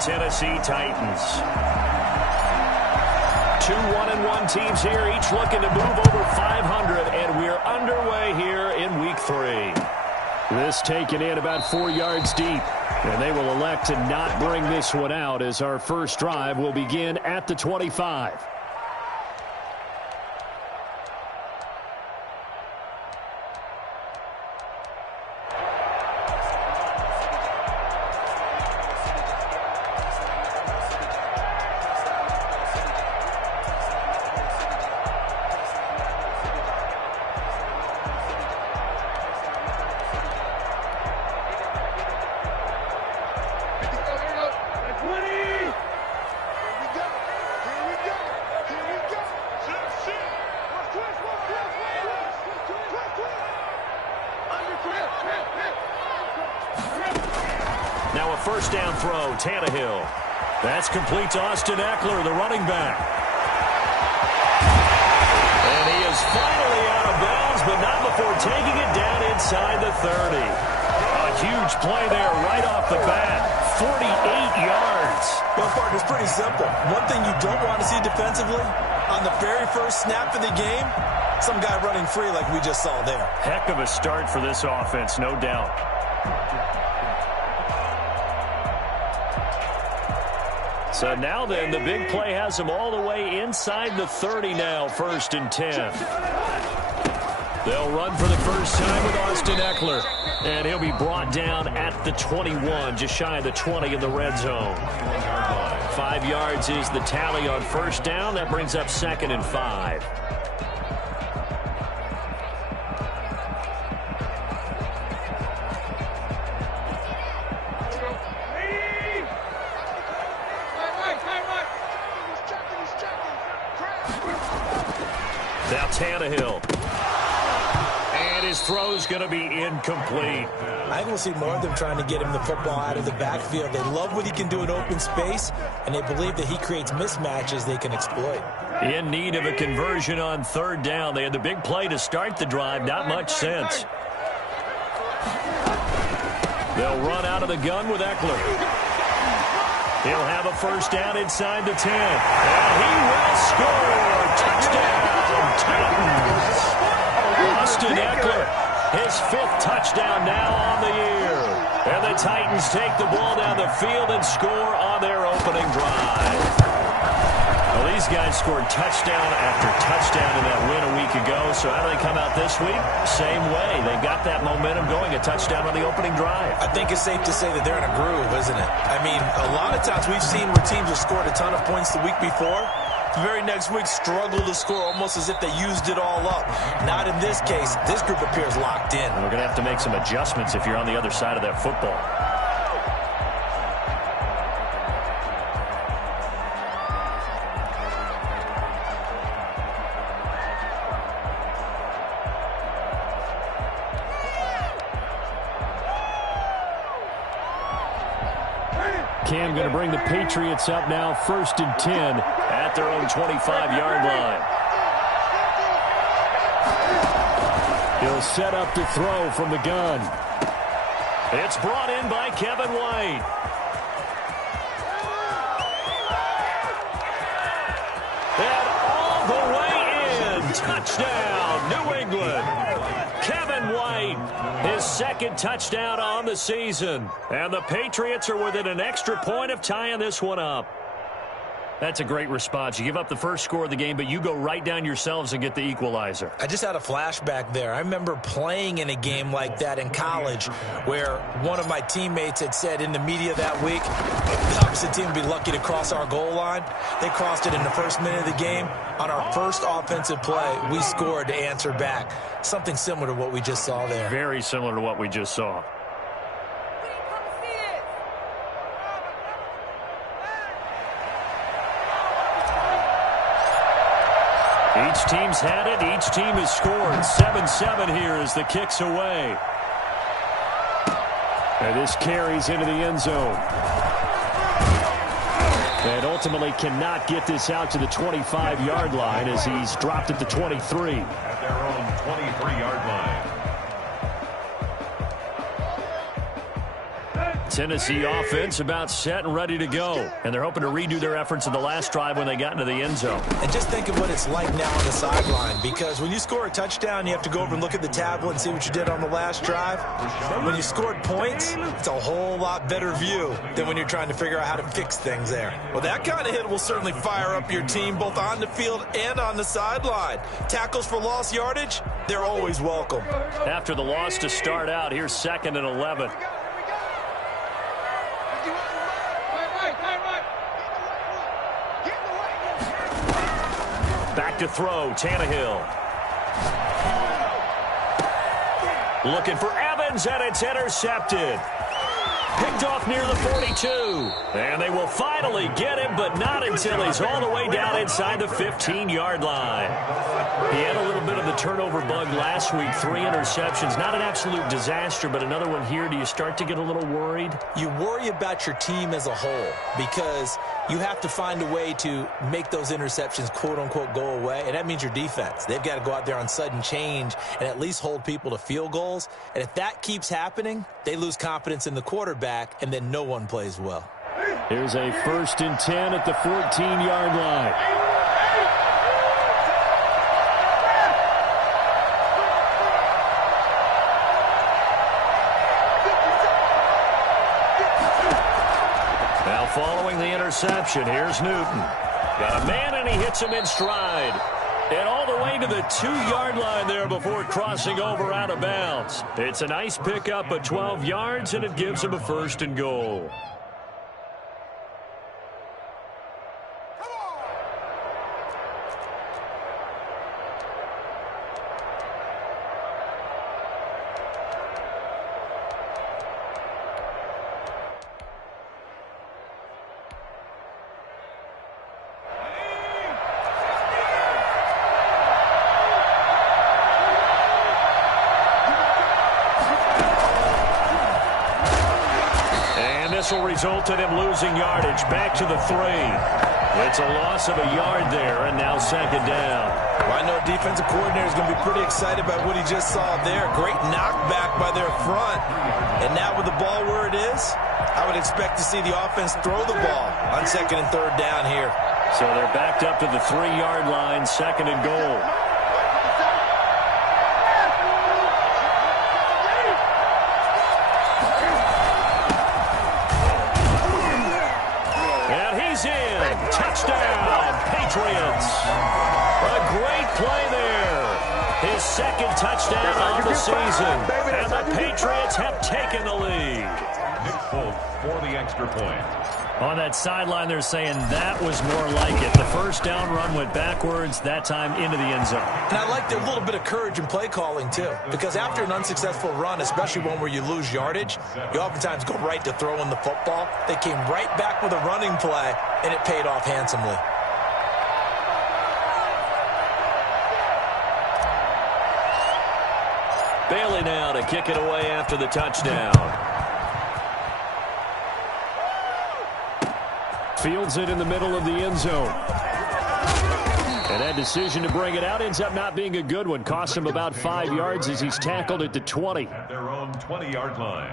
Tennessee Titans. 2-1-1 teams here, each looking to move over 500, and we're underway here in Week 3. This taken in about 4 yards deep, and they will elect to not bring this one out as our first drive will begin at the 25. Now a first down throw, Tannehill. That's complete to Austin Ekeler, the running back. And he is finally out of bounds, but not before taking it down inside the 30. A huge play there right off the bat. 48 yards. Well, partner, it's pretty simple. One thing you don't want to see defensively, on the very first snap of the game, some guy running free like we just saw there. Heck of a start for this offense, no doubt. So now then, the big play has them all the way inside the 30 now, 1st and 10. They'll run for the first time with Austin Ekeler. And he'll be brought down at the 21, just shy of the 20 in the red zone. 5 yards is the tally on first down. That brings up 2nd and 5. Now Tannehill. And his throw's going to be incomplete. I think we'll see more of them trying to get him the football out of the backfield. They love what he can do in open space, and they believe that he creates mismatches they can exploit. In need of a conversion on 3rd down. They had the big play to start the drive. Not much sense. They'll run out of the gun with Ekeler. He'll have a first down inside the 10. And he will score. Touchdown, Titans. Austin Ekeler, his 5th touchdown now on the year. And the Titans take the ball down the field and score on their opening drive. Well, these guys scored touchdown after touchdown in that win a week ago. So how do they come out this week? Same way. They got that momentum going, a touchdown on the opening drive. I think it's safe to say that they're in a groove, isn't it? I mean, a lot of times we've seen where teams have scored a ton of points the week before. The very next week struggle to score almost as if they used it all up. Not in this case. This group appears locked in. We're going to have to make some adjustments if you're on the other side of that football. Cam going to bring the Patriots up now, 1st and 10 at their own 25-yard line. He'll set up to throw from the gun. It's brought in by Kevin White. And all the way in. Touchdown, New England. Kevin White, his 2nd touchdown on the season. And the Patriots are within an extra point of tying this one up. That's a great response. You give up the first score of the game, but you go right down yourselves and get the equalizer. I just had a flashback there. I remember playing in a game like that in college where one of my teammates had said in the media that week, the opposite team would be lucky to cross our goal line. They crossed it in the first minute of the game. On our first offensive play, we scored to answer back. Something similar to what we just saw there. Very similar to what we just saw. Each team's had it. Each team has scored. 7-7 here as the kick's away. And this carries into the end zone. And ultimately cannot get this out to the 25-yard line as he's dropped at the 23. At their own 23-yard line. Tennessee offense about set and ready to go. And they're hoping to redo their efforts in the last drive when they got into the end zone. And just think of what it's like now on the sideline, because when you score a touchdown, you have to go over and look at the tablet and see what you did on the last drive. When you scored points, it's a whole lot better view than when you're trying to figure out how to fix things there. Well, that kind of hit will certainly fire up your team both on the field and on the sideline. Tackles for lost yardage, they're always welcome. After the loss to start out, here's 2nd and 11. Back to throw, Tannehill. Looking for Evans, and it's intercepted. Picked off near the 42. And they will finally get him, but not until he's all the way down inside the 15-yard line. He had a little bit of the turnover bug last week. 3 interceptions. Not an absolute disaster, but another one here. Do you start to get a little worried? You worry about your team as a whole because you have to find a way to make those interceptions, quote-unquote, go away, and that means your defense. They've got to go out there on sudden change and at least hold people to field goals. And if that keeps happening, they lose confidence in the quarterback, and then no one plays well. Here's a 1st and 10 at the 14-yard line. Following the interception, here's Newton. Got a man, and he hits him in stride. And all the way to the 2-yard line there before crossing over out of bounds. It's a nice pickup of 12 yards, and it gives him a 1st and goal. This will result in him losing yardage. Back to the 3. It's a loss of a yard there, and now 2nd down. Well, I know defensive coordinator is going to be pretty excited about what he just saw there. Great knockback by their front. And now with the ball where it is, I would expect to see the offense throw the ball on 2nd and 3rd down here. So they're backed up to the 3-yard line, 2nd and goal. Touchdown, Patriots. A great play there. His 2nd touchdown on the season. And the Patriots have taken the lead. Nick Folk for the extra point. On that sideline, they're saying that was more like it. The 1st down run went backwards, that time into the end zone. And I like a little bit of courage in play calling, too, because after an unsuccessful run, especially one where you lose yardage, you oftentimes go right to throwing the football. They came right back with a running play, and it paid off handsomely. Bailey now to kick it away after the touchdown. Fields it in the middle of the end zone. And that decision to bring it out ends up not being a good one. Cost him about 5 yards as he's tackled at the 20. At their own 20-yard line.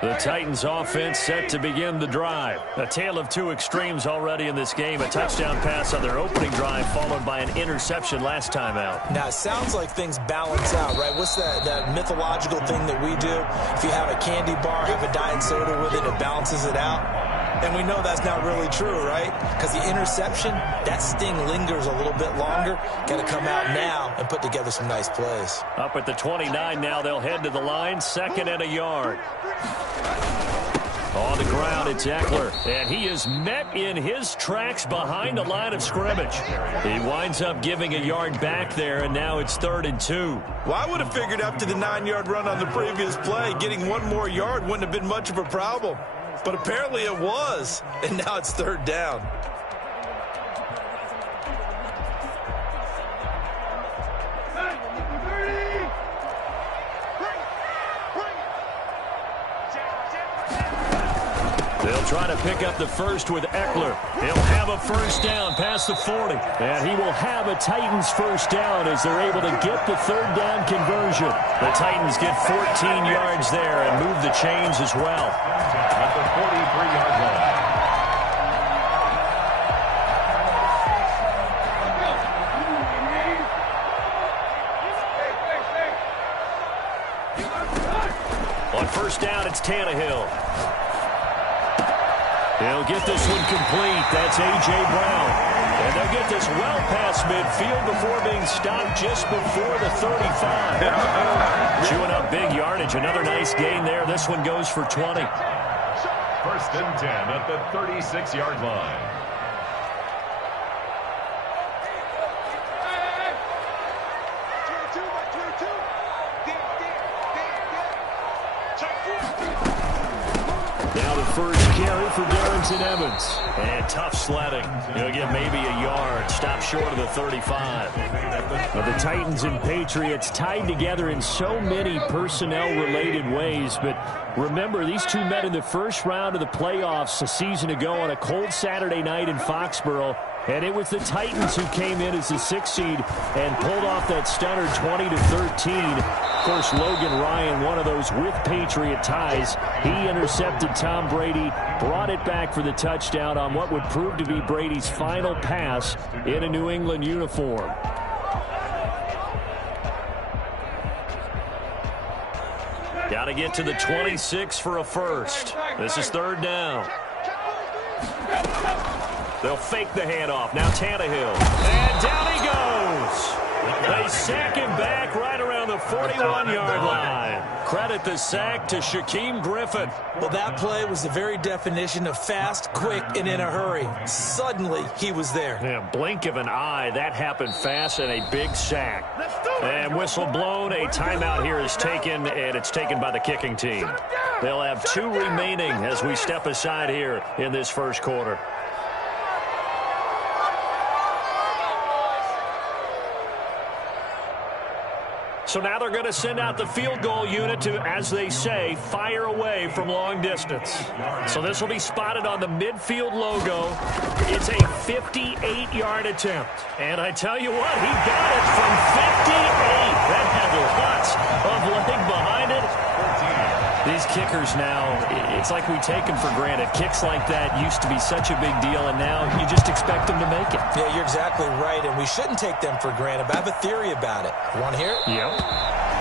The Titans offense set to begin the drive. A tale of 2 extremes already in this game. A touchdown pass on their opening drive followed by an interception last time out. Now, it sounds like things balance out, right? What's that mythological thing that we do? If you have a candy bar, have a diet soda with it, it balances it out. And we know that's not really true, right? Because the interception, that sting lingers a little bit longer. Got to come out now and put together some nice plays. Up at the 29 now, they'll head to the line. 2nd and a yard. On the ground, it's Eckler, and he is met in his tracks behind the line of scrimmage. He winds up giving a yard back there, and now it's 3rd and 2. Well, I would have figured after the 9-yard run on the previous play, getting 1 more yard wouldn't have been much of a problem. But apparently it was, and now it's 3rd down. They'll They'll try to pick up the first with Eckler. He'll have a first down past the 40. And he will have a Titans first down as they're able to get the third down conversion. The Titans get 14 yards there and move the chains as well. At the 43-yard line. On first down, it's Tannehill. He'll get this one complete. That's A.J. Brown. And they'll get this well past midfield before being stopped just before the 35. Chewing up big yardage. Another nice gain there. This one goes for 20. First and 10 at the 36-yard line. Now the first carry for Darrington Evans. And tough sledding. He'll get maybe a yard. Stop short of the 35. Now the Titans and Patriots tied together in so many personnel-related ways. But remember, these two met in the first round of the playoffs a season ago on a cold Saturday night in Foxborough. And it was the Titans who came in as the 6th seed and pulled off that stunner 20-13. Of course, Logan Ryan, one of those with Patriot ties. He intercepted Tom Brady, brought it back for the touchdown on what would prove to be Brady's final pass in a New England uniform. Got to get to the 26 for a first. This is third down. They'll fake the handoff. Now Tannehill. And down he goes. They sack him back right around the 41-yard line. Credit the sack to Shaquem Griffin. Well, that play was the very definition of fast, quick, and in a hurry. Suddenly, he was there. Yeah, blink of an eye. That happened fast and a big sack. And whistle blown. A timeout here is taken, and it's taken by the kicking team. They'll have 2 remaining as we step aside here in this first quarter. So now they're going to send out the field goal unit to, as they say, fire away from long distance. So this will be spotted on the midfield logo. It's a 58-yard attempt. And I tell you what, he got it from 58. That had lots of leg behind it. These kickers now, it's like we take them for granted. Kicks like that used to be such a big deal, and now you just expect them to make it. Yeah, you're exactly right, and we shouldn't take them for granted, but I have a theory about it. You want to hear it? Yep.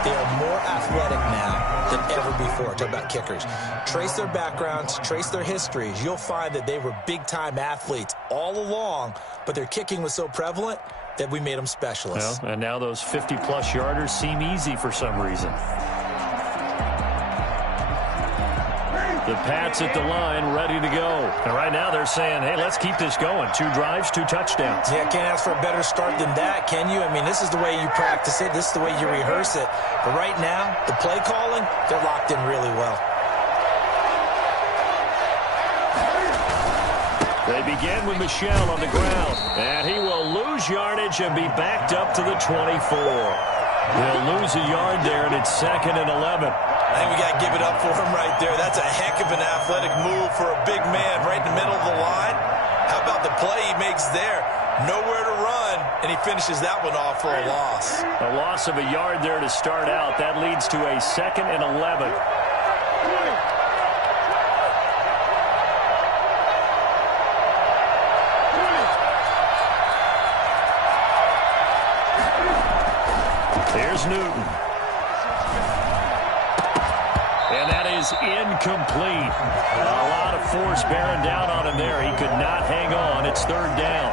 They are more athletic now than ever before. Talk about kickers. Trace their backgrounds, trace their histories. You'll find that they were big-time athletes all along, but their kicking was so prevalent that we made them specialists. Well, and now those 50-plus yarders seem easy for some reason. The Pats at the line, ready to go. And right now they're saying, hey, let's keep this going. 2 drives, 2 touchdowns. Yeah, can't ask for a better start than that, can you? I mean, this is the way you practice it. This is the way you rehearse it. But right now, the play calling, they're locked in really well. They begin with Michel on the ground. And he will lose yardage and be backed up to the 24. They'll lose a yard there, and it's 2nd and 11. I think we got to give it up for him right there. That's a heck of an athletic move for a big man right in the middle of the line. How about the play he makes there? Nowhere to run, and he finishes that one off for a loss. A loss of a yard there to start out. That leads to a 2nd and 11. Here's Newton. And that is incomplete. A lot of force bearing down on him there. He could not hang on. It's 3rd down.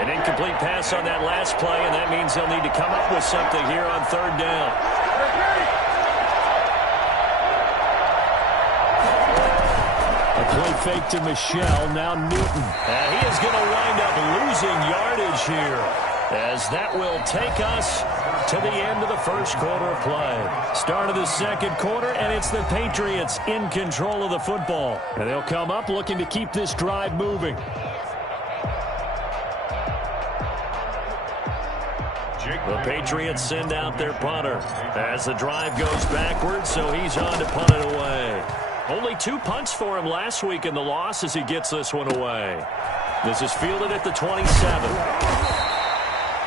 An incomplete pass on that last play, and that means they'll need to come up with something here on 3rd down. A Play fake to Michelle, now Newton. And he is going to wind up losing yardage here, as that will take us to the end of the first quarter of play. Start of the second quarter, and it's the Patriots in control of the football. And they'll come up looking to keep this drive moving. The Patriots send out their punter as the drive goes backwards, so he's on to punt it away. Only 2 punts for him last week in the loss as he gets this one away. This is fielded at the 27.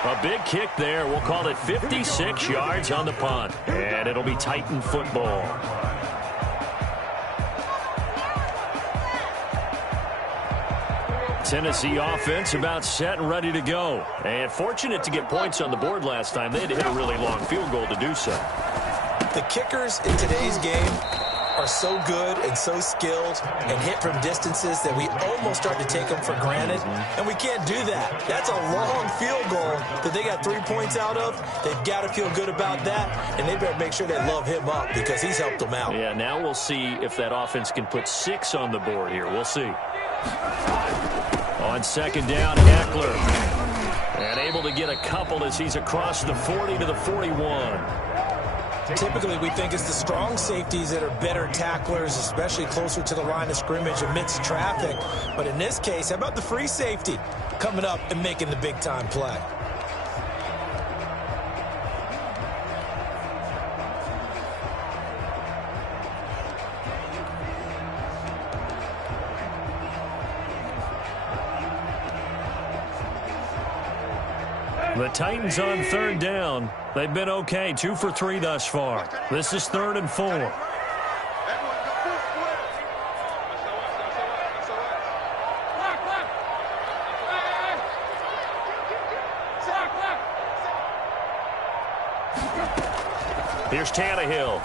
A big kick there. We'll call it 56 yards on the punt. And it'll be Titan football. Tennessee offense about set and ready to go. And fortunate to get points on the board last time. They had to hit a really long field goal to do so. The kickers in today's game are so good and so skilled and hit from distances that we almost start to take them for granted, and we can't do that. That's a long field goal that they got 3 points out of. They've got to feel good about that, and they better make sure they love him up because he's helped them out. Yeah, now we'll see if that offense can put 6 on the board here. We'll see. On second down, Eckler. And able to get a couple as he's across the 40 to the 41. Typically, we think it's the strong safeties that are better tacklers, especially closer to the line of scrimmage amidst traffic. But in this case, how about the free safety coming up and making the big-time play? The Titans on third down. They've been okay, 2 for 3 thus far. This is 3rd and 4. Here's Tannehill.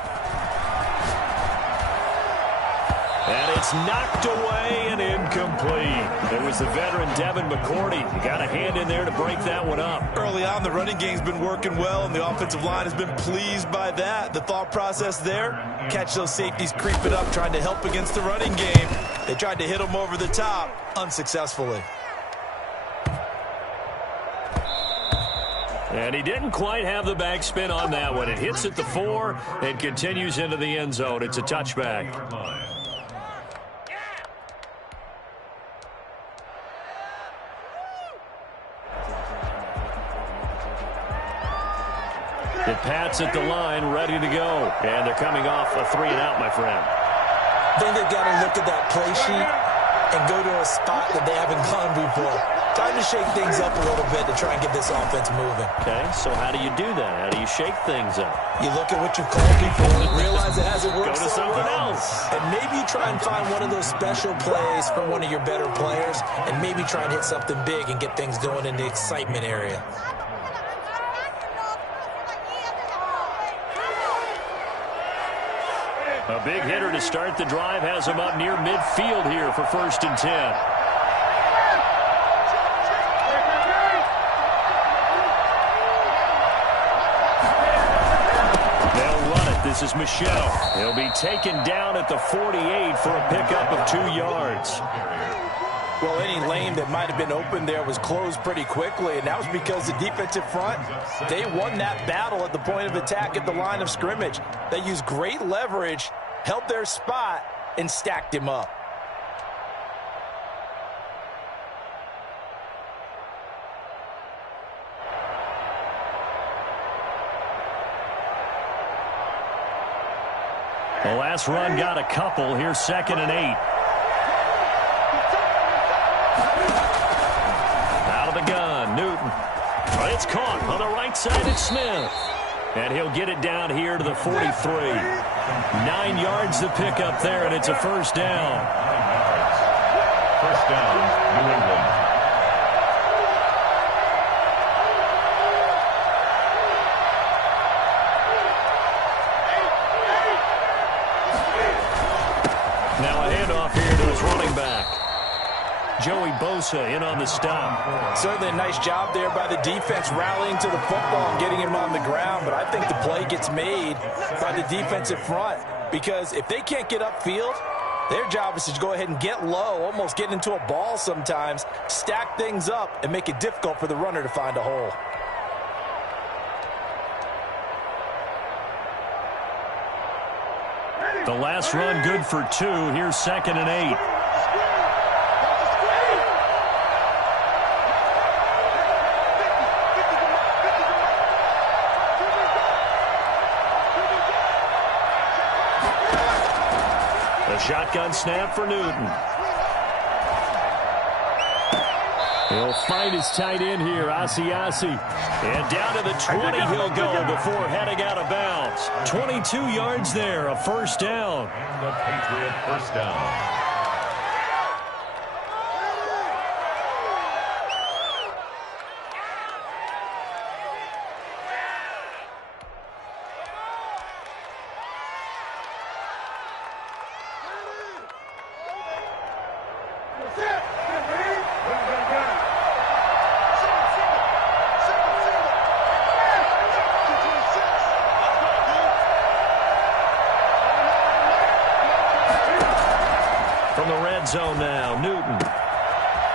And it's knocked away and incomplete. It was the veteran Devin McCourty. He got a hand in there to break that one up. Early on, the running game's been working well, and the offensive line has been pleased by that. The thought process there, catch those safeties creeping up, trying to help against the running game. They tried to hit them over the top, unsuccessfully. And he didn't quite have the backspin on that one. It hits at the 4 and continues into the end zone. It's a touchback. The Pats at the line, ready to go. And they're coming off a 3-and-out, my friend. I think they've got to look at that play sheet and go to a spot that they haven't gone before. Time to shake things up a little bit to try and get this offense moving. Okay, so how do you do that? How do you shake things up? You look at what you've called before, realize it hasn't worked Go to something else. And maybe you try and find one of those special plays for one of your better players, and maybe try and hit something big and get things going in the excitement area. A big hitter to start the drive has him up near midfield here for 1st and 10. They'll run it. This is Michelle. He'll be taken down at the 48 for a pickup of 2 yards. Well, any lane that might have been open there was closed pretty quickly, and that was because the defensive front, they won that battle at the point of attack at the line of scrimmage. They used great leverage, held their spot, and stacked him up. The last run got a couple. Here's 2nd and 8. Out of the gun, Newton. But it's caught on the right side at Smith. And he'll get it down here to the 43. 9 yards to pick up there, and it's a 1st down. First down, New England. Now a handoff here to his running back. Joey Bosa in on the stop. Certainly a nice job there by the defense rallying to the football and getting him on the ground, but I think the play gets made by the defensive front because if they can't get upfield, Their job is to go ahead and get low, almost get into a ball sometimes, stack things up, and make it difficult for the runner to find a hole. The last run good for 2. Here's 2nd and 8. A shotgun snap for Newton. He'll find his tight end here, Asiasi. And down to the 20 he'll go before heading out of bounds. 22 yards there, a first down. And the Patriot first down. Zone now, Newton.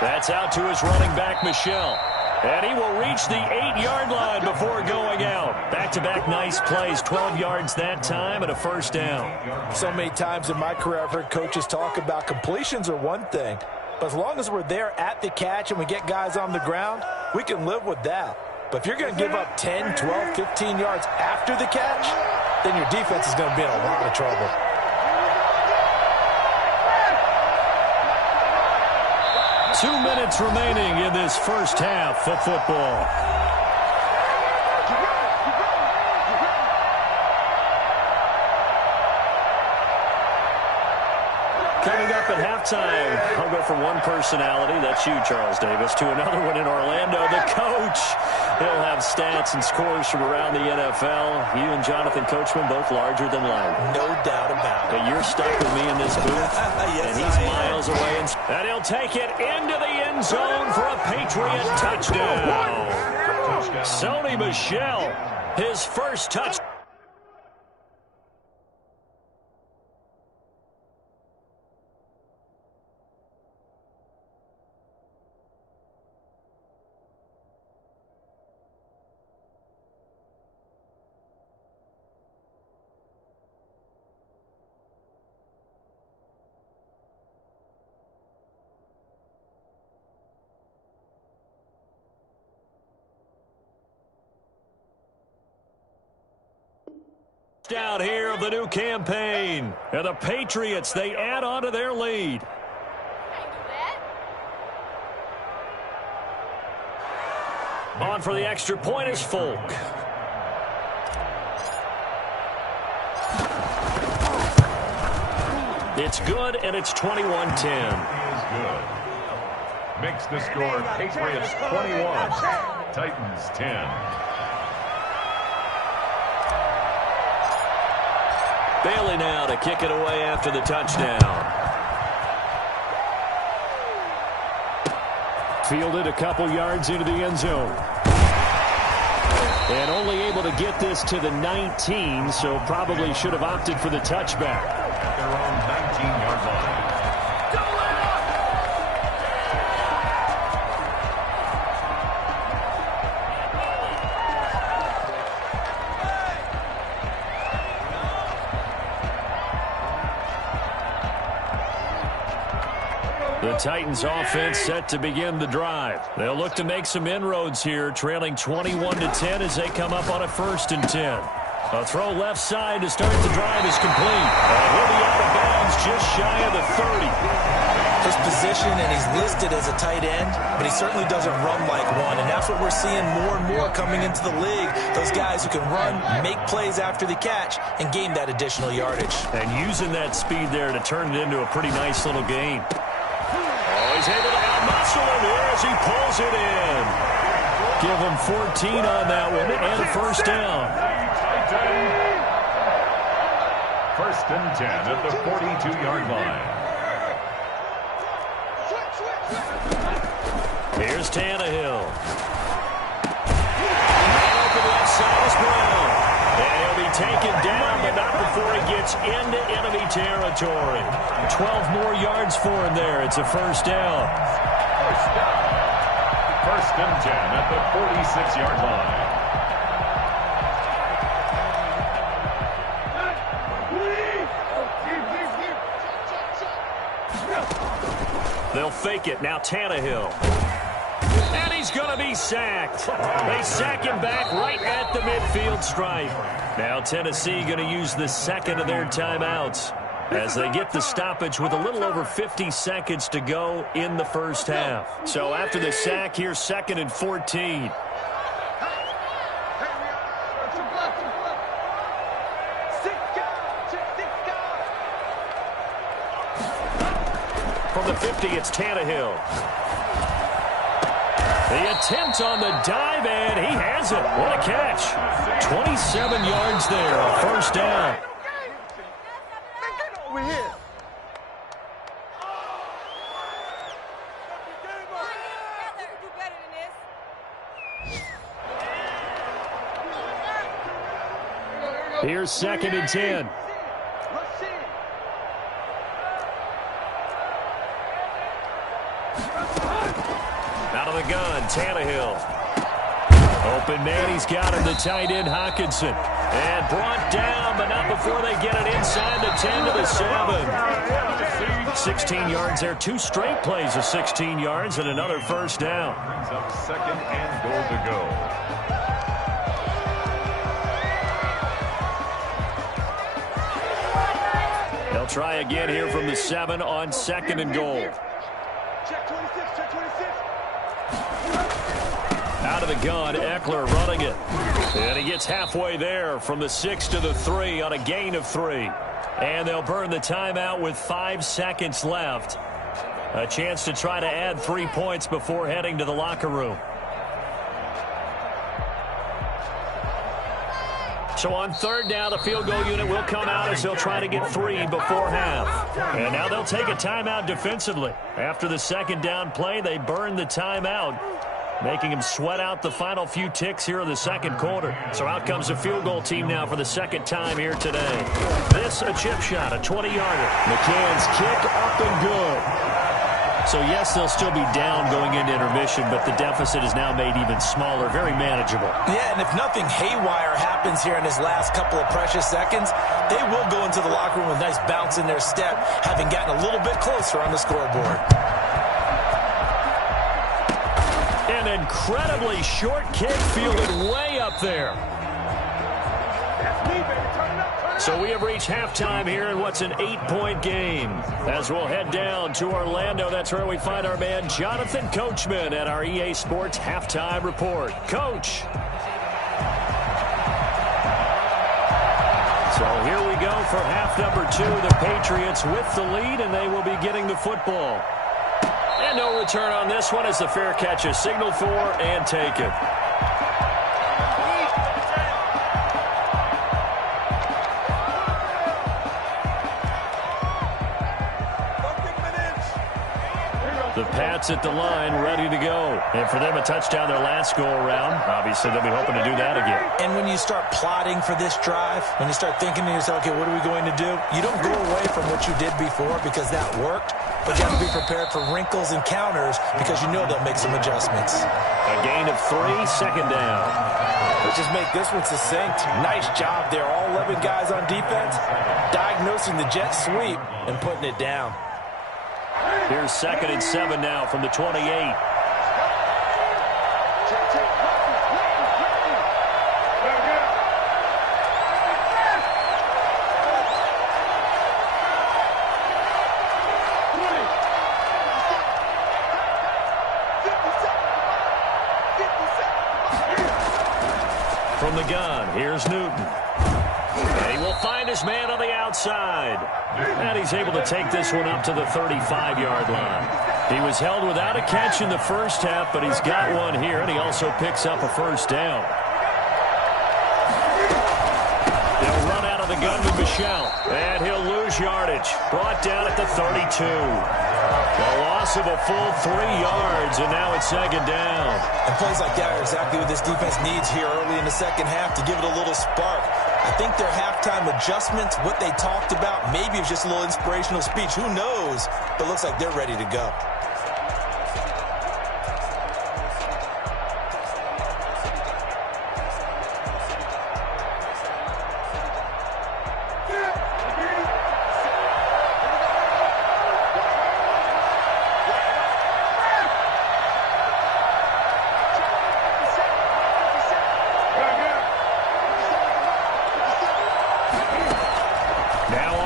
That's out to his running back, Michel. And he will reach the 8-yard line before going out. Back-to-back nice plays, 12 yards that time and a first down. So many times in my career I've heard coaches talk about completions are one thing, but as long as we're there at the catch and we get guys on the ground, we can live with that. But if you're going to give up 10, 12, 15 yards after the catch, then your defense is going to be in a lot of trouble. Two minutes remaining in this first half of football. Coming up at halftime, I'll go from one personality, that's you, Charles Davis, to another one in Orlando, the coach. He'll have stats and scores from around the NFL. You and Jonathan Coachman, both larger than life. No doubt about it. But you're stuck with me in this booth, yes, and he's miles away. And he'll take it into the end zone for a Patriot touchdown. Sony Michel, his first touchdown. Down here of the new campaign. And the Patriots, they add on to their lead. On for the extra point is Folk. It's good, and it's 21-10. Is good. Makes the score Patriots 21, Titans 10. Bailey now to kick it away after the touchdown. Fielded a couple yards into the end zone. And only able to get this to the 19, so probably should have opted for the touchback. At their own 19-yard line. The Titans offense set to begin the drive. They'll look to make some inroads here, trailing 21-10 as they come up on a 1st and 10. A throw left side to start the drive is complete. And he'll be out of bounds just shy of the 30. His position, and he's listed as a tight end, but he certainly doesn't run like one, and that's what we're seeing more and more coming into the league. Those guys who can run, make plays after the catch, and gain that additional yardage. And using that speed there to turn it into a pretty nice little gain. He's able to out-muscle him here as he pulls it in. Give him 14 on that one and a first down. 1st and 10 at the 42-yard line. Here's Tannehill. Man open left side is Brown. And he'll be taken down, but not before he gets into enemy territory. 12 more yards for him there. It's a first down. First down. First and 10 at the 46-yard line. They'll fake it. Now Tannehill. And he's going to be sacked. They sack him back right at the midfield stripe. Now Tennessee going to use the second of their timeouts as they get the stoppage with a little over 50 seconds to go in the first half. So after the sack, here's 2nd and 14. From the 50, it's Tannehill. The attempt on the dive, and he has it. What a catch. 27 yards there, a first down. Here's 2nd and 10. Out of the gun, Tannehill. Open man, he's got him, the tight end, Hockenson. And brought down, but not before they get it inside the 10 to the 7. 16 yards there, 2 straight plays of 16 yards and another first down. Brings up 2nd and goal to go. They'll try again here from the 7 on 2nd and goal. Check 26, check 26. Out of the gun, Eckler running it. And he gets halfway there from the 6 to the 3 on a gain of 3. And they'll burn the timeout with 5 seconds left. A chance to try to add 3 points before heading to the locker room. So on 3rd down, the field goal unit will come out as they'll try to get 3 before half. And now they'll take a timeout defensively. After the 2nd down play, they burn the timeout, making him sweat out the final few ticks here in the 2nd quarter. So out comes the field goal team now for the 2nd time here today. This a chip shot, a 20-yarder. McCann's kick up and good. So yes, they'll still be down going into intermission, but the deficit is now made even smaller, very manageable. Yeah, and if nothing haywire happens here in his last couple of precious seconds, they will go into the locker room with a nice bounce in their step, having gotten a little bit closer on the scoreboard. An incredibly short kick fielded way up there. So we have reached halftime here in what's an 8-point game. As we'll head down to Orlando, that's where we find our man Jonathan Coachman at our EA Sports Halftime Report. Coach. So here we go for half number 2. The Patriots with the lead, and they will be getting the football. And no return on this one as the fair catch is signaled for and taken. The Pats at the line, ready to go. And for them, a touchdown their last go-around. Obviously, they'll be hoping to do that again. And when you start plotting for this drive, when you start thinking to yourself, okay, what are we going to do? You don't go away from what you did before because that worked, but you have to be prepared for wrinkles and counters because you know they'll make some adjustments. A gain of 3, 2nd down. Let's just make this one succinct. Nice job there. All 11 guys on defense diagnosing the jet sweep and putting it down. Here's 2nd and 7 now from the 28. From the gun, here's Newton. And he will find his man on the outside. And he's able to take this one up to the 35-yard line. He was held without a catch in the first half, but he's got one here, and he also picks up a first down. They'll run out of the gun with Michel, and he'll lose yardage. Brought down at the 32. A loss of a full 3 yards, and now it's 2nd down. And plays like that are exactly what this defense needs here early in the second half to give it a little spark. I think their halftime adjustments, what they talked about, maybe it's just a little inspirational speech. Who knows? But it looks like they're ready to go.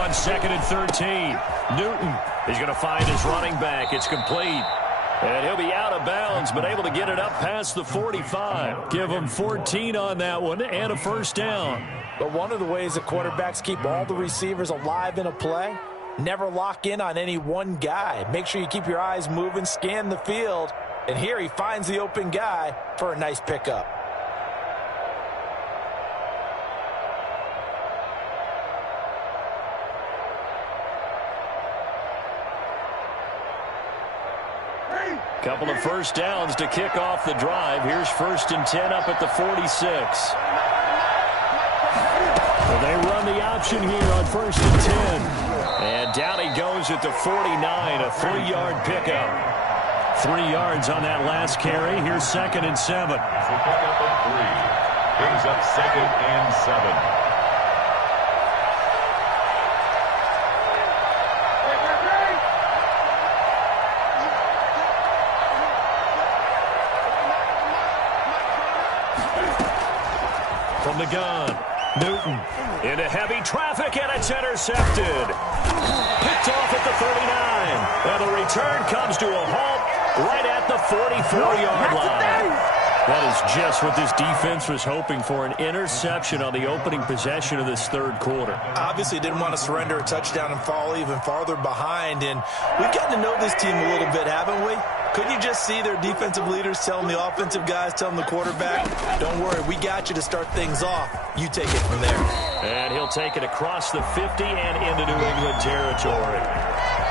Second and 13. Newton is going to find his running back. It's complete. And he'll be out of bounds, but able to get it up past the 45. Give him 14 on that one and a first down. But one of the ways that quarterbacks keep all the receivers alive in a play, never lock in on any one guy. Make sure you keep your eyes moving, scan the field. And here he finds the open guy for a nice pickup. Couple of first downs to kick off the drive. Here's 1st and 10 up at the 46. Well, they run the option here on 1st and 10. And down he goes at the 49, a 3-yard pickup. 3 yards on that last carry. Here's 2nd and 7. Pickup of 3. Brings up 2nd and 7. From the gun, Newton into heavy traffic, and it's intercepted. Picked off at the 39. And the return comes to a halt right at the 44-yard line. That is just what this defense was hoping for, an interception on the opening possession of this third quarter. Obviously didn't want to surrender a touchdown and fall even farther behind. And we've gotten to know this team a little bit, haven't we? Couldn't you just see their defensive leaders telling the offensive guys, telling the quarterback, don't worry, we got you to start things off. You take it from there. And he'll take it across the 50 and into New England territory.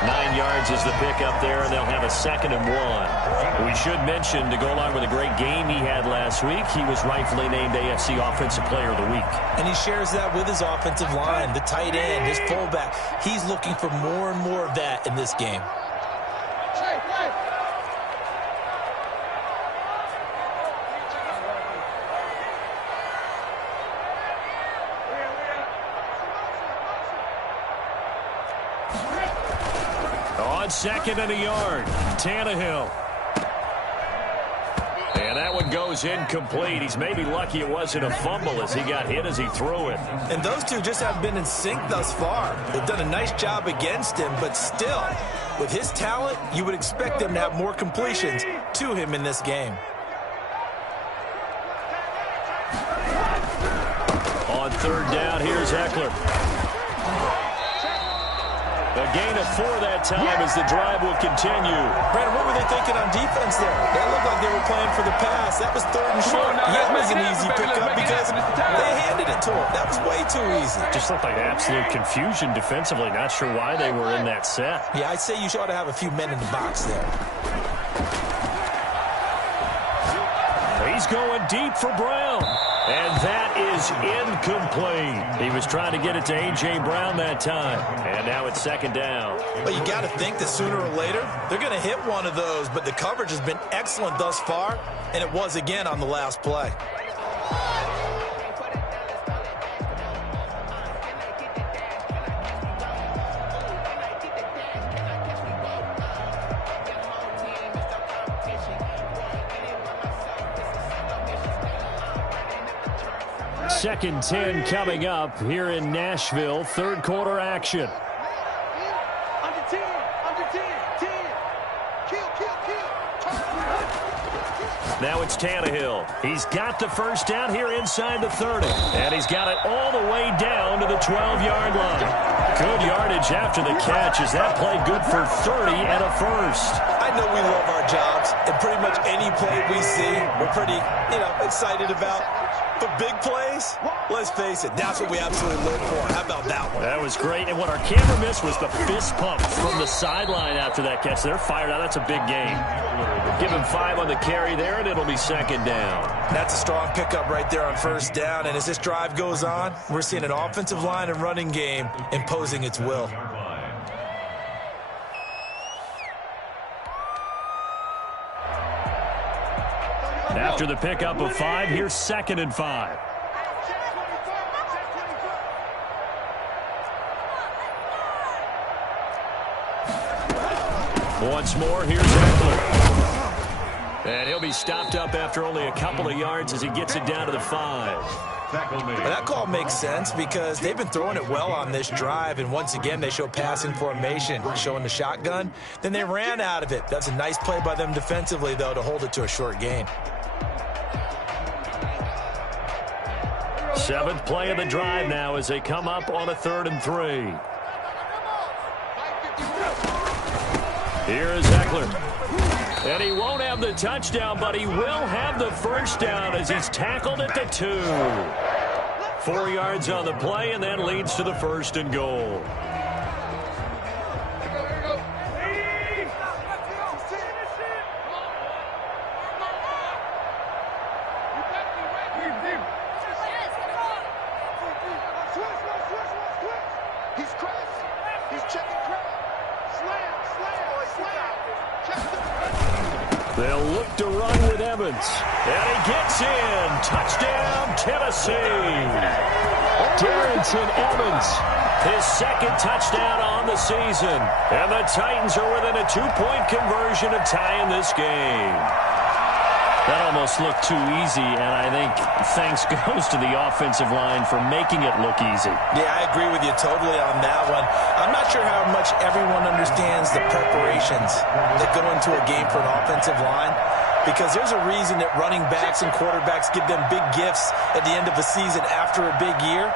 9 yards is the pickup there, and they'll have a 2nd and 1. We should mention, to go along with a great game he had last week, he was rightfully named AFC Offensive Player of the Week. And he shares that with his offensive line, the tight end, his fullback. He's looking for more and more of that in this game. On 2nd and a yard, Tannehill. And that one goes incomplete. He's maybe lucky it wasn't a fumble as he got hit as he threw it. And those two just haven't been in sync thus far. They've done a nice job against him, but still, with his talent, you would expect them to have more completions to him in this game. On 3rd down, here's Eckler. A gain of 4 that time as the drive will continue. Brandon, what were they thinking on defense there? They looked like they were playing for the pass. That was 3rd and short. That was an easy pickup because they handed it to him. That was way too easy. Just looked like absolute confusion defensively. Not sure why they were in that set. Yeah, I'd say you ought to have a few men in the box there. He's going deep for Brown. And that is incomplete. He was trying to get it to A.J. Brown that time. And now it's 2nd down. But you got to think that sooner or later, they're going to hit one of those. But the coverage has been excellent thus far, and it was again on the last play. Second 10 coming up here in Nashville. 3rd quarter action. Under 10, under 10, 10. Kill. Now it's Tannehill. He's got the first down here inside the 30. And he's got it all the way down to the 12-yard line. Good yardage after the catch. Is that play good for 30 and a first? I know we love our jobs, and pretty much any play we see, we're pretty, excited about. But big plays, Let's face it, that's what we absolutely live for. How about that one? That was great. And what our camera missed was the fist pump from the sideline after that catch. They're fired out. That's a big game. Give him 5 on the carry there, and it'll be second down. That's a strong pickup right there on first down. And as this drive goes on, we're seeing an offensive line and running game imposing its will. After the pickup of 5, here's 2nd and 5. Once more, here's Ekeler. And he'll be stopped up after only a couple of yards as he gets it down to the 5. That call makes sense because they've been throwing it well on this drive, and once again they show passing formation, showing the shotgun. Then they ran out of it. That's a nice play by them defensively, though, to hold it to a short gain. 7th play of the drive now as they come up on a 3rd and 3. Here is Ekeler. And he won't have the touchdown, but he will have the first down as he's tackled at the 2. 4 yards on the play, and that leads to the 1st and goal. They'll look to run with Evans. And he gets in. Touchdown, Tennessee. Darrynton Evans, his 2nd touchdown on the season. And the Titans are within a 2-point conversion of tying this game. That almost looked too easy, and I think thanks goes to the offensive line for making it look easy. Yeah, I agree with you totally on that one. I'm not sure how much everyone understands the preparations that go into a game for an offensive line, because there's a reason that running backs and quarterbacks give them big gifts at the end of the season after a big year.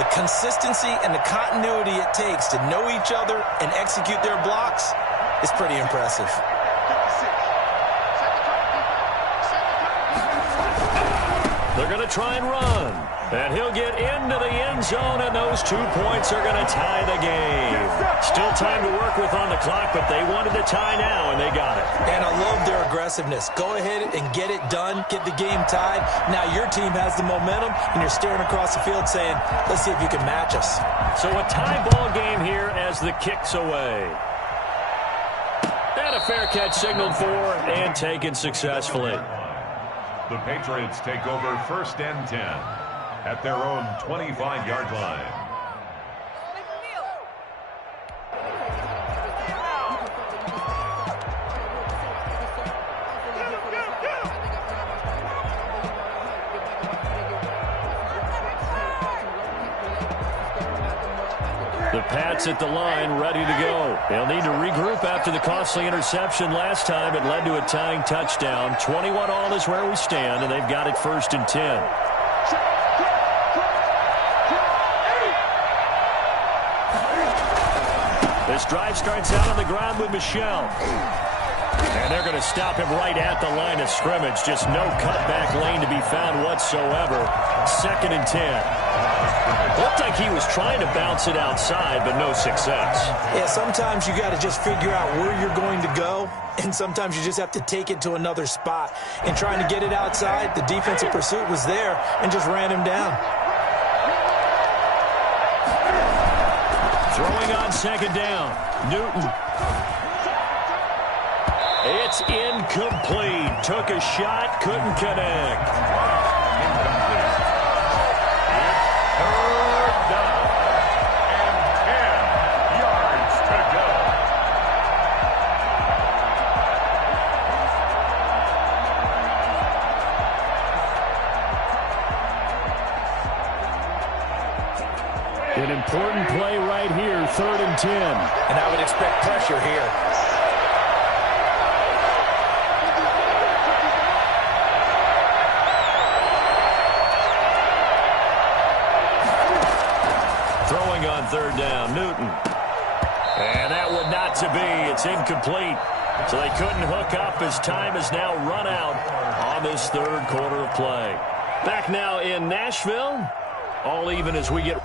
The consistency and the continuity it takes to know each other and execute their blocks is pretty impressive. They're going to try and run. And he'll get into the end zone, and those 2 points are going to tie the game. Still time to work with on the clock, but they wanted to tie now, and they got it. And I love their aggressiveness. Go ahead and get it done, get the game tied. Now your team has the momentum, and you're staring across the field saying, let's see if you can match us. So a tie ball game here as the kick's away. And a fair catch signaled for and taken successfully. The Patriots take over 1st and 10 at their own 25-yard line. The Pats at the line, ready to go. They'll need to regroup after the costly interception last time. It led to a tying touchdown. 21-all is where we stand, and they've got it 1st and 10. This drive starts out on the ground with Michel. And they're going to stop him right at the line of scrimmage. Just no cutback lane to be found whatsoever. 2nd and 10. Looked like he was trying to bounce it outside, but no success. Yeah, sometimes you got to just figure out where you're going to go, and sometimes you just have to take it to another spot. And trying to get it outside, the defensive pursuit was there and just ran him down. Throwing on 2nd down, Newton. It's incomplete. Took a shot, couldn't connect. An important play right here, 3rd and 10. And I would expect pressure here. Throwing on 3rd down, Newton. And that would not to be. It's incomplete. So they couldn't hook up as time has now run out on this 3rd quarter of play. Back now in Nashville. All even as we get...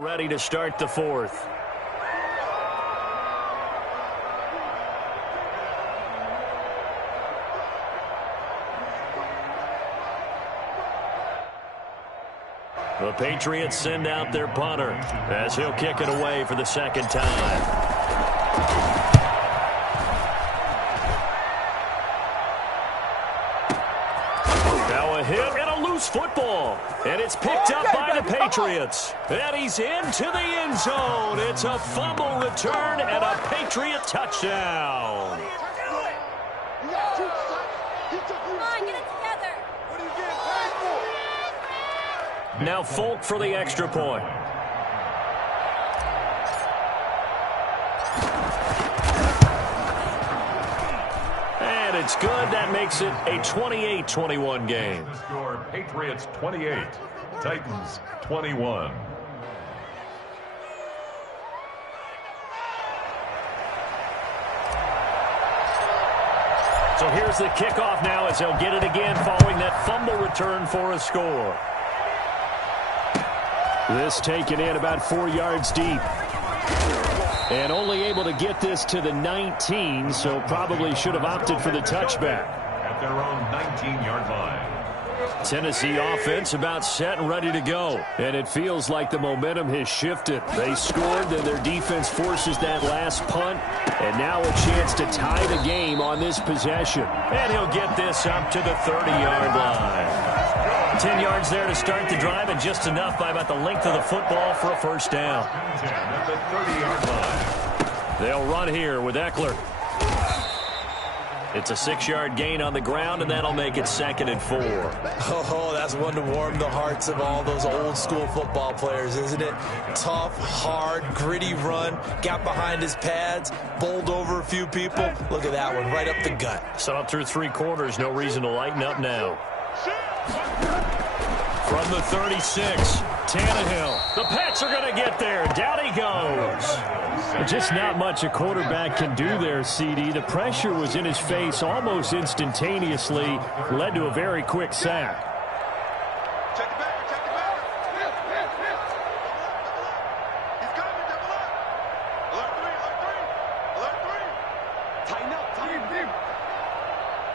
ready to start the fourth. The Patriots send out their punter as he'll kick it away for the second time. Now a hit and a loose football. And it's picked up by the Patriots. And he's into the end zone. It's a fumble return and a Patriot touchdown. Now Folk for the extra point. And it's good. That makes it a 28-21 game. The score, Patriots 28, Titans 21. So here's the kickoff now as they'll get it again following that fumble return for a score. This taken in about 4 yards deep. And only able to get this to the 19, so probably should have opted for the touchback. At their own 19-yard line. Tennessee offense about set and ready to go. And it feels like the momentum has shifted. They scored, then their defense forces that last punt. And now a chance to tie the game on this possession. And he'll get this up to the 30-yard line. 10 yards there to start the drive, and just enough by about the length of the football for a first down. At the 30-yard line. They'll run here with Eckler. It's a 6-yard gain on the ground, and that'll make it 2nd and 4. Oh, that's one to warm the hearts of all those old-school football players, isn't it? Tough, hard, gritty run, got behind his pads, bowled over a few people. Look at that one, right up the gut. So up through 3 quarters, no reason to lighten up now. From the 36, Tannehill. The Pats are going to get there. Down he goes. Just not much a quarterback can do there, CD. The pressure was in his face almost instantaneously. Led to a very quick sack. Check it back. He's coming, double up. Alert 3. Tighten up.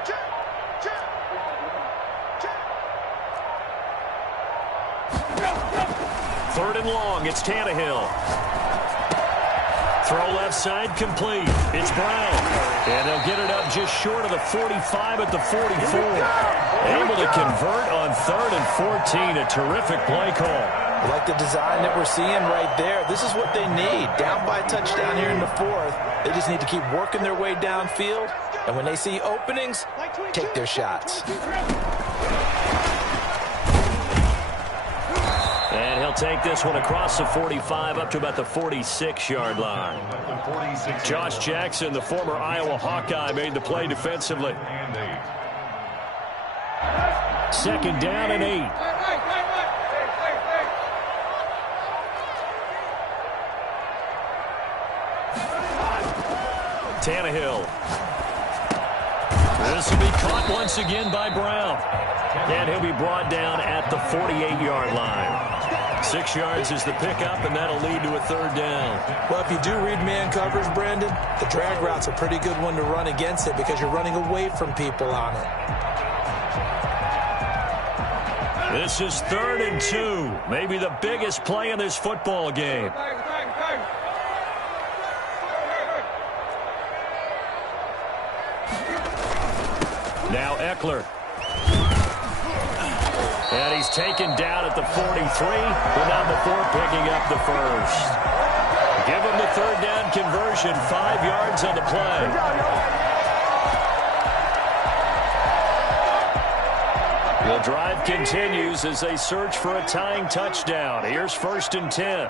Check. Third and long, it's Tannehill. Throw left side, complete. It's Brown. And they'll get it up just short of the 45 at the 44. Able to convert on 3rd and 14. A terrific play call. I like the design that we're seeing right there. This is what they need. Down by a touchdown here in the 4th. They just need to keep working their way downfield. And when they see openings, take their shots. And he'll take this one across the 45 up to about the 46-yard line. Josh Jackson, the former Iowa Hawkeye, made the play defensively. 2nd down and 8. Tannehill. This will be caught once again by Brown. And he'll be brought down at the 48-yard line. 6 yards is the pickup, and that'll lead to a 3rd down. Well, if you do read man coverage, Brandon, the drag route's a pretty good one to run against it because you're running away from people on it. This is 3rd and 2. Maybe the biggest play in this football game. Now Eckler. And he's taken down at the 43, but not before picking up the first. Give him the 3rd down conversion, 5 yards on the play. The drive continues as they search for a tying touchdown. Here's 1st and 10.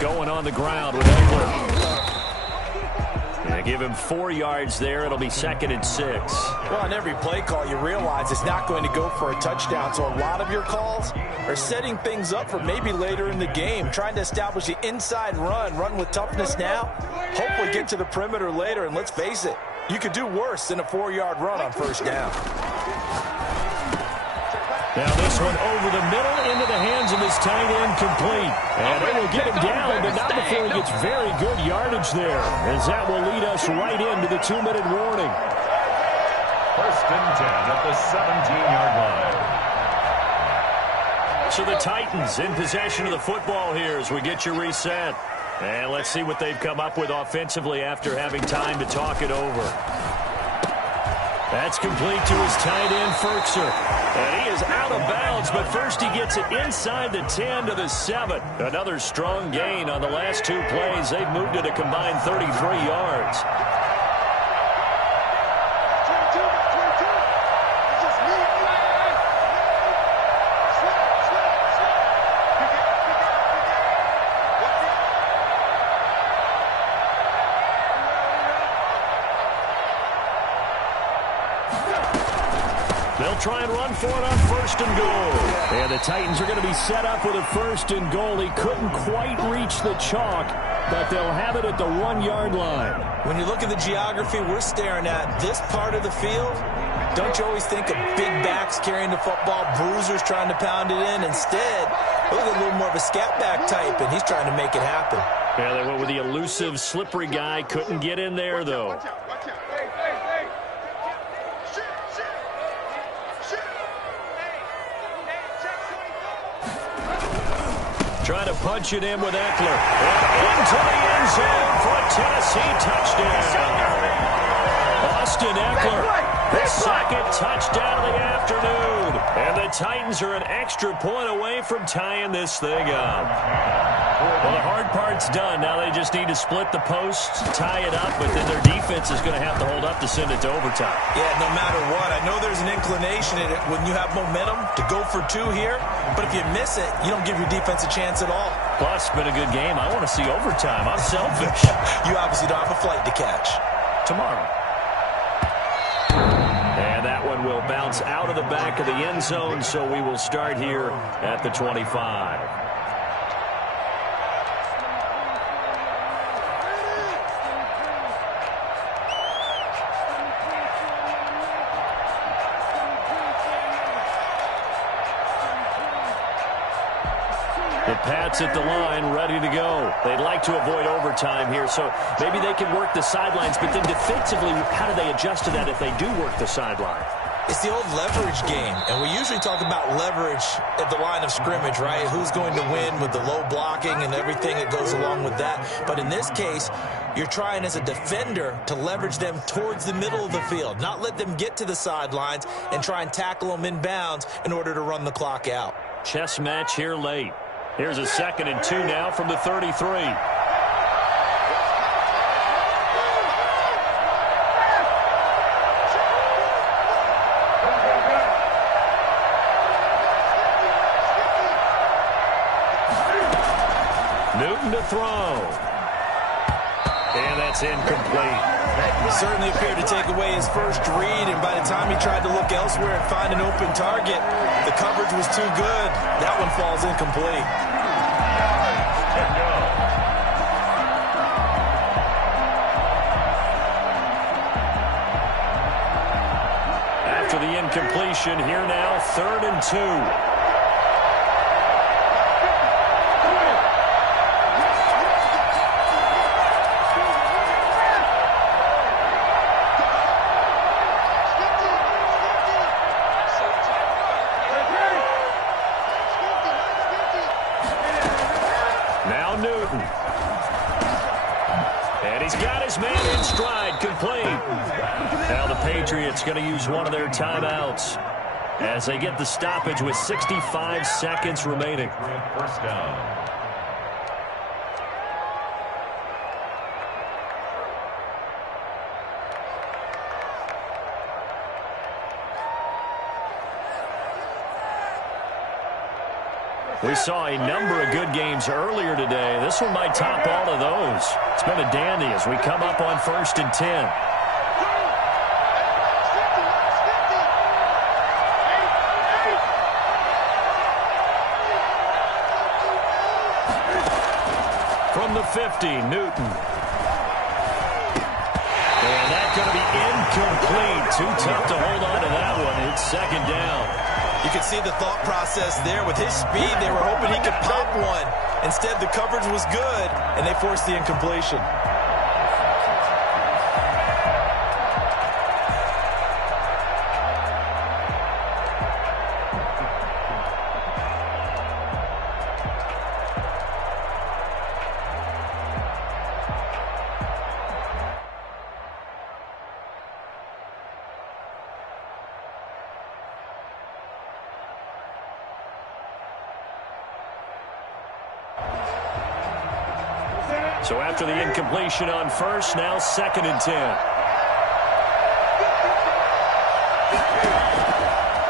Going on the ground with Eckler. They give him 4 yards there. It'll be 2nd and 6. Well, on every play call, you realize it's not going to go for a touchdown. So a lot of your calls are setting things up for maybe later in the game, trying to establish the inside run with toughness now, hopefully get to the perimeter later. And let's face it, you could do worse than a 4-yard run on first down. Now this one over the middle into the hands of his tight end, complete. And it will get him down, but not before he gets very good yardage there, as that will lead us right into the 2-minute warning. 1st and 10 at the 17-yard line. So the Titans in possession of the football here as we get you reset. And let's see what they've come up with offensively after having time to talk it over. That's complete to his tight end, Firkser. And he is out of bounds, but first he gets it inside the 10 to the 7. Another strong gain on the last 2 plays. They've moved it a combined 33 yards. They'll try and run for it on 1st and goal. And the Titans are going to be set up with a 1st and goal. He couldn't quite reach the chalk, but they'll have it at the 1-yard line. When you look at the geography we're staring at, this part of the field, don't you always think of big backs carrying the football, bruisers trying to pound it in? Instead, look at a little more of a scat back type, and he's trying to make it happen. Yeah, they went with the elusive, slippery guy. Couldn't get in there, though. Trying to punch it in with Eckler. And into the end zone for a Tennessee touchdown. Austin Eckler, his 2nd touchdown of the afternoon. And the Titans are an extra point away from tying this thing up. Well, the hard part's done. Now they just need to split the posts, tie it up, but then their defense is going to have to hold up to send it to overtime. Yeah, no matter what. I know there's an inclination in it when you have momentum to go for 2 here, but if you miss it, you don't give your defense a chance at all. Plus, it's been a good game. I want to see overtime. I'm selfish. You obviously don't have a flight to catch. Tomorrow. And that one will bounce out of the back of the end zone, so we will start here at the 25. The Pats at the line, ready to go. They'd like to avoid overtime here, so maybe they can work the sidelines, but then defensively, how do they adjust to that if they do work the sideline? It's the old leverage game, and we usually talk about leverage at the line of scrimmage, right? Who's going to win with the low blocking and everything that goes along with that. But in this case, you're trying as a defender to leverage them towards the middle of the field, not let them get to the sidelines and try and tackle them in bounds in order to run the clock out. Chess match here late. Here's a 2nd and 2 now from the 33. Newton to throw. And that's incomplete. He certainly appeared to take away his first read, and by the time he tried to look elsewhere and find an open target, the coverage was too good. That one falls incomplete. After the incompletion, here now, 3rd and 2. Patriots going to use one of their timeouts as they get the stoppage with 65 seconds remaining. 1st down. We saw a number of good games earlier today. This one might top all of those. It's been a dandy as we come up on 1st and 10. From the 50, Newton. And that's going to be incomplete. Too tough to hold on to that one. It's 2nd down. You can see the thought process there. With his speed, they were hoping he could pop one. Instead, the coverage was good, and they forced the incompletion. So after the incompletion on 1st, now 2nd and 10.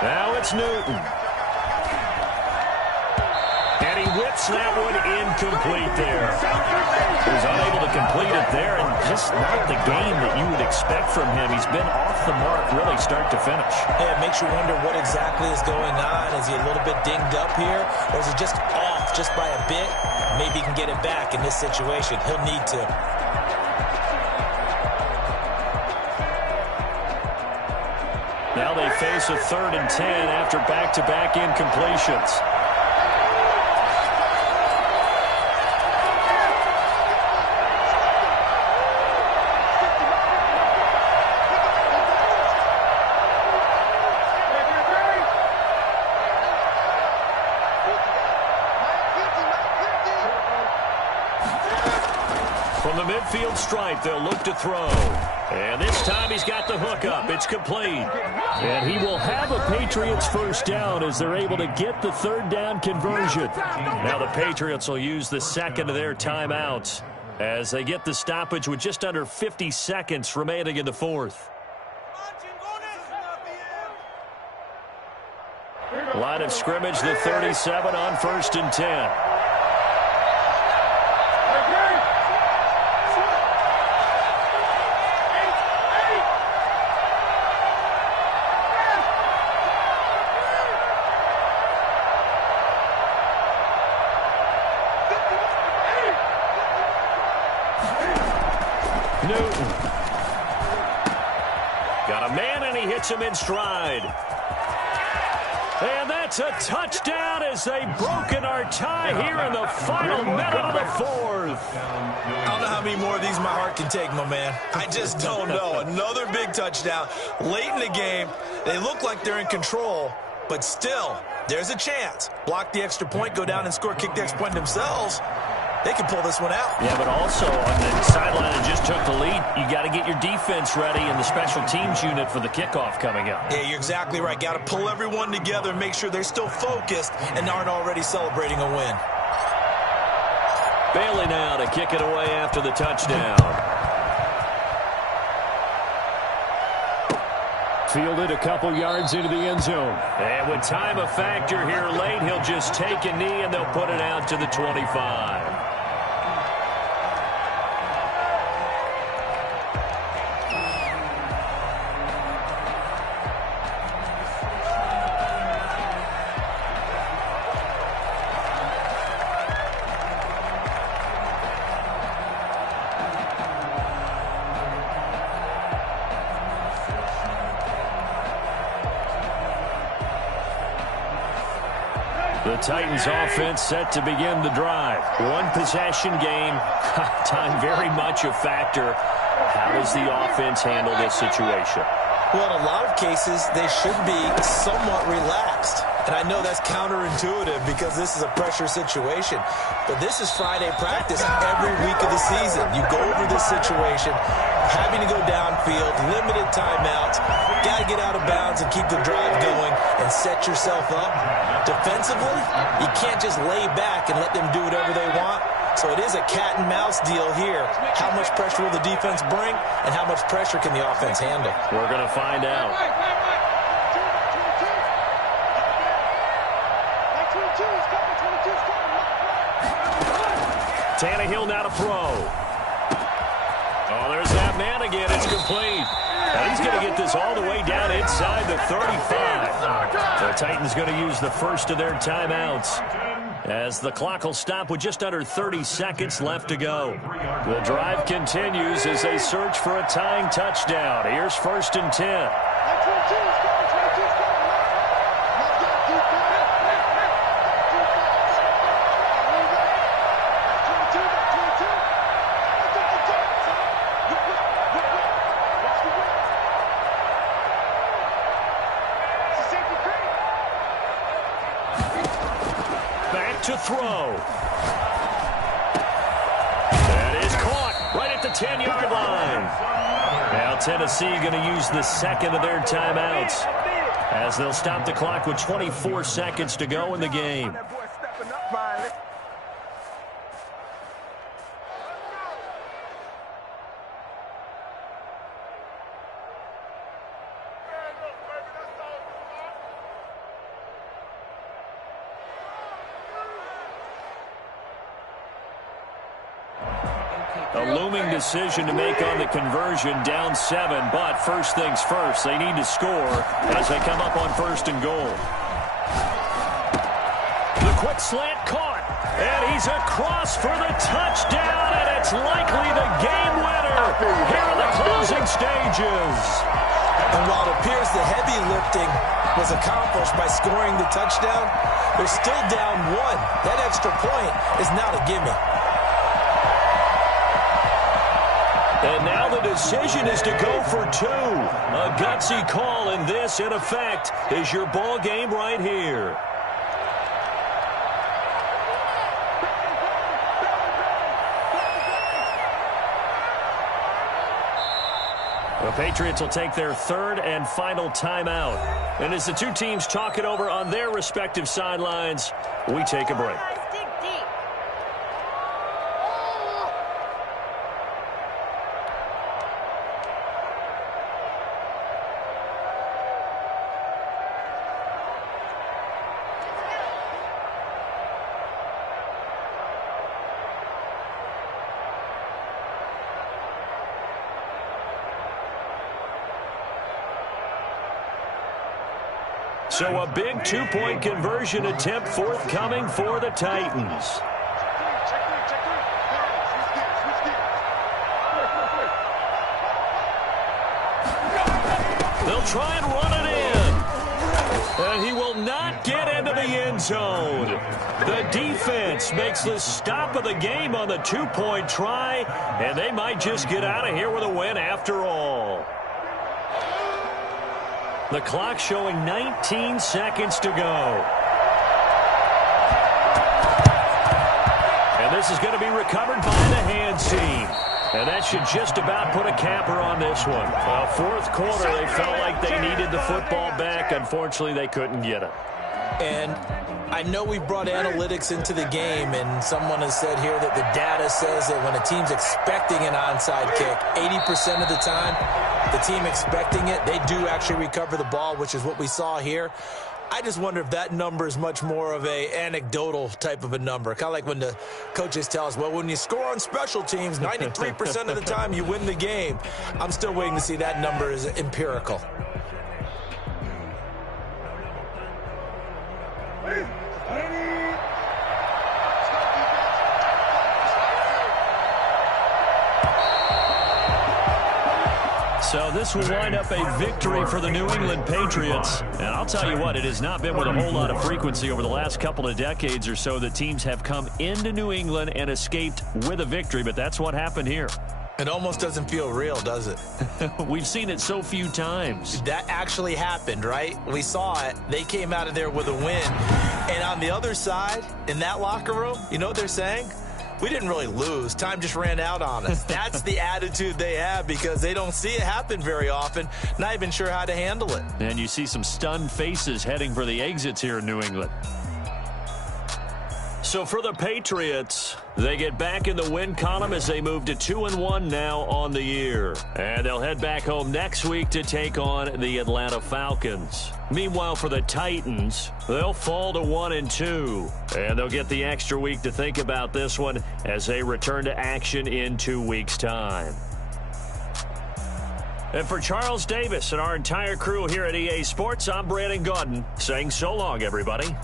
Now it's Newton. And he whips that one incomplete there. He was unable to complete it there, and just not the game that you would expect from him. He's been off the mark really start to finish. Yeah, it makes you wonder what exactly is going on. Is he a little bit dinged up here, or is he just off just by a bit? Maybe he can get it back in this situation. He'll need to. Now they face a 3rd and 10 after back-to-back incompletions. From the midfield stripe, they'll look to throw. And this time he's got the hook up. It's complete. And he will have a Patriots 1st down as they're able to get the 3rd down conversion. Now the Patriots will use the 2nd of their timeouts as they get the stoppage with just under 50 seconds remaining in the 4th. Line of scrimmage, the 37 on 1st and 10. Newton. Got a man, and he hits him in stride. And that's a touchdown as they've broken our tie here in the final minute of the 4th. I don't know how many more of these my heart can take, my man. I just don't know. Another big touchdown late in the game. They look like they're in control, but still, there's a chance. Block the extra point, go down and score, kick the extra point themselves. They can pull this one out. Yeah, but also on the sideline that just took the lead, you got to get your defense ready and the special teams unit for the kickoff coming up. Yeah, you're exactly right. Got to pull everyone together and make sure they're still focused and aren't already celebrating a win. Bailey now to kick it away after the touchdown. Fielded a couple yards into the end zone. And with time a factor here late, he'll just take a knee and they'll put it out to the 25. The Titans offense set to begin the drive. One possession game. Time very much a factor. How does the offense handle this situation? Well, in a lot of cases, they should be somewhat relaxed. And I know that's counterintuitive because this is a pressure situation. But this is Friday practice every week of the season. You go over this situation, having to go downfield, limited timeouts, got to get out of bounds and keep the drive going and set yourself up. Defensively, you can't just lay back and let them do whatever they want. So it is a cat and mouse deal here. How much pressure will the defense bring and how much pressure can the offense handle? We're going to find out. Tannehill now to throw. Oh, there's that man again. It's complete. And he's going to get this all the way down inside the 35. The Titans going to use the first of their timeouts, as the clock will stop with just under 30 seconds left to go. The drive continues as they search for a tying touchdown. Here's 1st and 10. To throw. That is caught right at the 10-yard line. Now Tennessee going to use the second of their timeouts, as they'll stop the clock with 24 seconds to go in the game. A looming decision to make on the conversion, down 7, but first things first, they need to score as they come up on 1st and goal. The quick slant caught, and he's across for the touchdown, and it's likely the game winner here in the closing stages. And while it appears the heavy lifting was accomplished by scoring the touchdown, they're still down 1. That extra point is not a gimme. And now the decision is to go for 2. A gutsy call, and this, in effect, is your ball game right here. The Patriots will take their 3rd and final timeout. And as the two teams talk it over on their respective sidelines, we take a break. So a big 2-point conversion attempt forthcoming for the Titans. They'll try and run it in. And he will not get into the end zone. The defense makes the stop of the game on the 2-point try, and they might just get out of here with a win after all. The clock showing 19 seconds to go. And this is going to be recovered by the hands team. And that should just about put a capper on this one. Fourth quarter, they felt like they needed the football back. Unfortunately, they couldn't get it. And I know we brought analytics into the game, and someone has said here that the data says that when a team's expecting an onside kick, 80% of the time, the team expecting it, they do actually recover the ball, which is what we saw here. I just wonder if that number is much more of a anecdotal type of a number. Kind of like when the coaches tell us, well, when you score on special teams, 93% of the time you win the game. I'm still waiting to see that number is empirical. So this will wind up a victory for the New England Patriots. And I'll tell you what, it has not been with a whole lot of frequency over the last couple of decades or so that teams have come into New England and escaped with a victory, but that's what happened here. It almost doesn't feel real, does it? We've seen it so few times. That actually happened, right? We saw it. They came out of there with a win. And on the other side, in that locker room, you know what they're saying? We didn't really lose. Time just ran out on us. That's the attitude they have because they don't see it happen very often, not even sure how to handle it. And you see some stunned faces heading for the exits here in New England. So for the Patriots, they get back in the win column as they move to 2-1 now on the year. And they'll head back home next week to take on the Atlanta Falcons. Meanwhile, for the Titans, they'll fall to 1-2. And they'll get the extra week to think about this one as they return to action in 2 weeks' time. And for Charles Davis and our entire crew here at EA Sports, I'm Brandon Gaudin saying so long, everybody.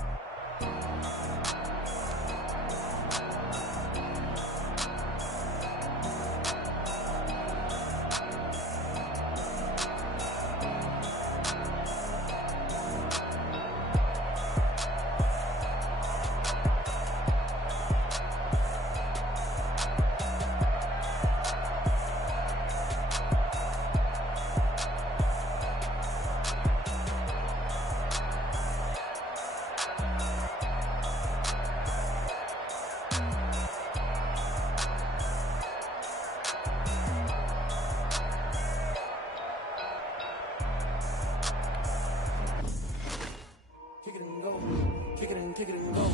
Kick it and go.